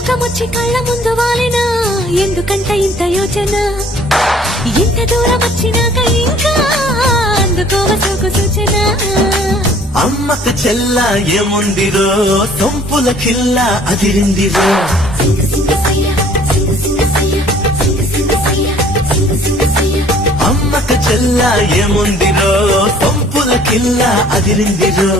లోకమొచ్చి కళ్ళ ముందు వాలినా ఎందుకంట ఇంత యోచన ఇంత దూరం వచ్చినాక ఇంకా అందుకోవ సోకు సూచన అమ్మకు చెల్ల ఏముందిరో సొంపుల కిల్ల అదిరిందిరో అమ్మకు చెల్ల ఏముందిరో సొంపుల కిల్ల అదిరిందిరో